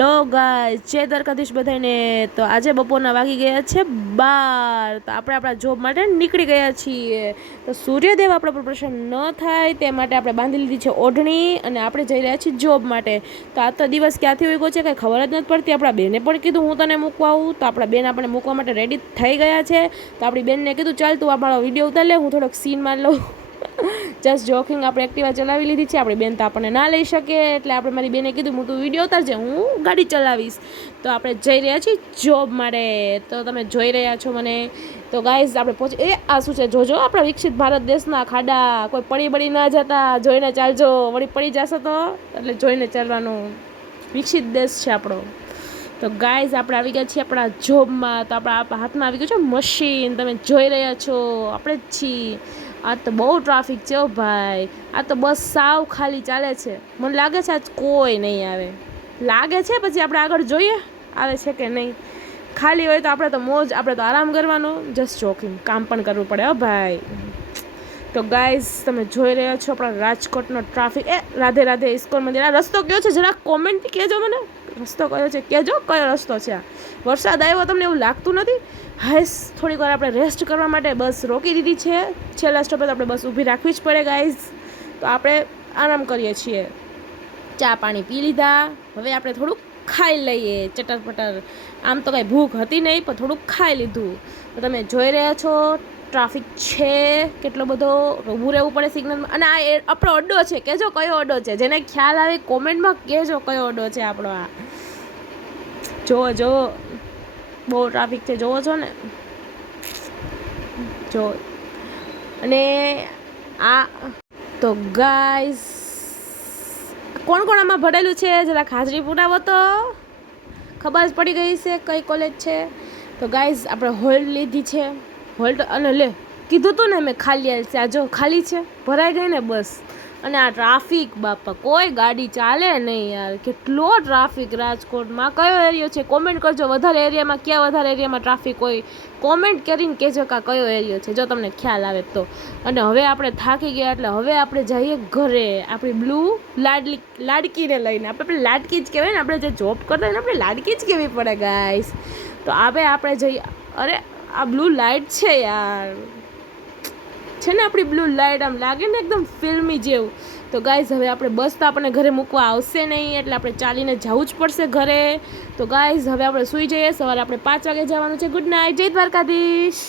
લો guys, જય દ્વારકાધીશ બધાને। તો આજે બપોરના વાગી ગયા છે 12। તો આપણે આપણા જોબ માટે નીકળી ગયા છીએ। તો સૂર્યદેવ આપણા પર પ્રસન્ન ન થાય તે માટે આપણે બાંધી લીધી છે ઓઢણી અને આપણે જઈ રહ્યા છીએ જોબ માટે। તો આ તો દિવસ ક્યાંથી ઉગ્યો છે કંઈ ખબર જ નથી પડતી। આપણા બેને પણ કીધું હું તને મૂકવા આવું, તો આપણા બેન આપણે મૂકવા માટે રેડી થઈ ગયા છે। તો આપણી બેનને કીધું ચાલ તું આપણો વિડીયો ઉતાર લે, હું થોડોક સીન માર લઉં। જસ્ટ જોકિંગ, આપણે એક્ટિવા ચલાવી લીધી છે। આપણી બેન તો આપણને ના લઈ શકે, એટલે આપણે મારી બેને કીધું હું તું વિડીયો ઉતારજે, હું ગાડી ચલાવીશ। તો આપણે જઈ રહ્યા છીએ જોબ માટે। તો તમે જોઈ રહ્યા છો મને। તો ગાઈઝ આપણે પહોંચી આ શું છે જોજો, આપણા વિકસિત ભારત દેશના ખાડા, કોઈ પડી બળી ના જતા, જોઈને ચાલજો, વળી પડી જશો તો એટલે જોઈને ચાલવાનું। વિકસિત દેશ છે આપણો। તો ગાઈઝ આપણે આવી ગયા છીએ આપણા જોબમાં। તો આપણા હાથમાં આવી ગયું છે મશીન, તમે જોઈ રહ્યા છો, આપણે જ છીએ। આ તો બહુ ટ્રાફિક છે ઓ ભાઈ, આ તો બસ સાવ ખાલી ચાલે છે। મને લાગે છે આજ કોઈ નહીં આવે, લાગે છે, પછી આપણે આગળ જોઈએ આવે છે કે નહીં। ખાલી હોય તો આપણે તો મોજ, આપણે તો આરામ કરવાનો। જસ્ટ જોકિંગ, કામ પણ કરવું પડે હો ભાઈ। તો ગાઈઝ તમે જોઈ રહ્યા છો આપણા રાજકોટનો ટ્રાફિક। રાધે રાધે ઇસ્કોન મંદિર। આ રસ્તો કયો છે જરા કોમેન્ટ કહેજો મને, રસ્તો કયો છે કહેજો, કયો રસ્તો છે આ। વરસાદ આવ્યો તમને એવું લાગતું નથી? હાઈસ, થોડીક વાર આપણે રેસ્ટ કરવા માટે બસ રોકી દીધી છે। છેલ્લા સ્ટોપે તો આપણે બસ ઊભી રાખવી જ પડે ગાઈઝ। તો આપણે આરામ કરીએ છીએ, ચા પાણી પી લીધા, હવે આપણે થોડુંક ખાઈ લઈએ ચટર પટર। આમ તો કાંઈ ભૂખ હતી નહીં, પણ થોડુંક ખાઈ લીધું। તો તમે જોઈ રહ્યા છો ટ્રાફિક છે કેટલો બધો, ઊભું રહેવું પડે સિગ્નલમાં। અને આ આપણો અડ્ડો છે, કહેજો કયો અડ્ડો છે, જેને ખ્યાલ આવે કોમેન્ટમાં કહેજો કયો અડ્ડો છે આપણો। આ જુઓ બહુ ટ્રાફિક છે, જોવો છો ને, જો। અને આ તો ગાઈઝ કોણ કોણ આમાં ભરેલું છે જરાક હાજરી પુરાવો તો, ખબર જ પડી ગઈ છે કઈ કોલેજ છે। તો ગાઈઝ આપણે હોલ્ડ લીધી છે, હોલ્ડ, અને લે કીધું તું ને મેં ખાલી છે, આ જો ખાલી છે, ભરાઈ ગઈ ને બસ। અને આ ટ્રાફિક બાપા, કોઈ ગાડી ચાલે નહીં યાર, કેટલો ટ્રાફિક રાજકોટમાં। કયો એરિયો છે કોમેન્ટ કરજો, વધારે એરિયામાં ક્યાં વધારે એરિયામાં ટ્રાફિક હોય કોમેન્ટ કરીને કહેજો કે કયો એરિયો છે, જો તમને ખ્યાલ આવે તો। અને હવે આપણે થાકી ગયા એટલે હવે આપણે જઈએ ઘરે, આપણી બ્લુ લાડકીને લઈને। આપણે લાડકી જ કહેવાય ને, આપણે જે જોબ કરતા હોય ને આપણે લાડકી જ કહેવી પડે ગાઈસ। તો આપણે જઈએ, અરે આ બ્લુ લાઇટ છે યાર, છે ને આપણી બ્લુ લાઇટ, આમ લાગે ને એકદમ ફિલ્મી જેવું। તો ગાઈઝ હવે આપણે બસ તો આપણને ઘરે મૂકવા આવશે નહીં, એટલે આપણે ચાલીને જવું જ પડશે ઘરે। તો ગાઈઝ હવે આપણે સૂઈ જઈએ, સવારે આપણે 5 વાગે જવાનું છે। ગુડ નાઇટ, જય દ્વારકાધીશ।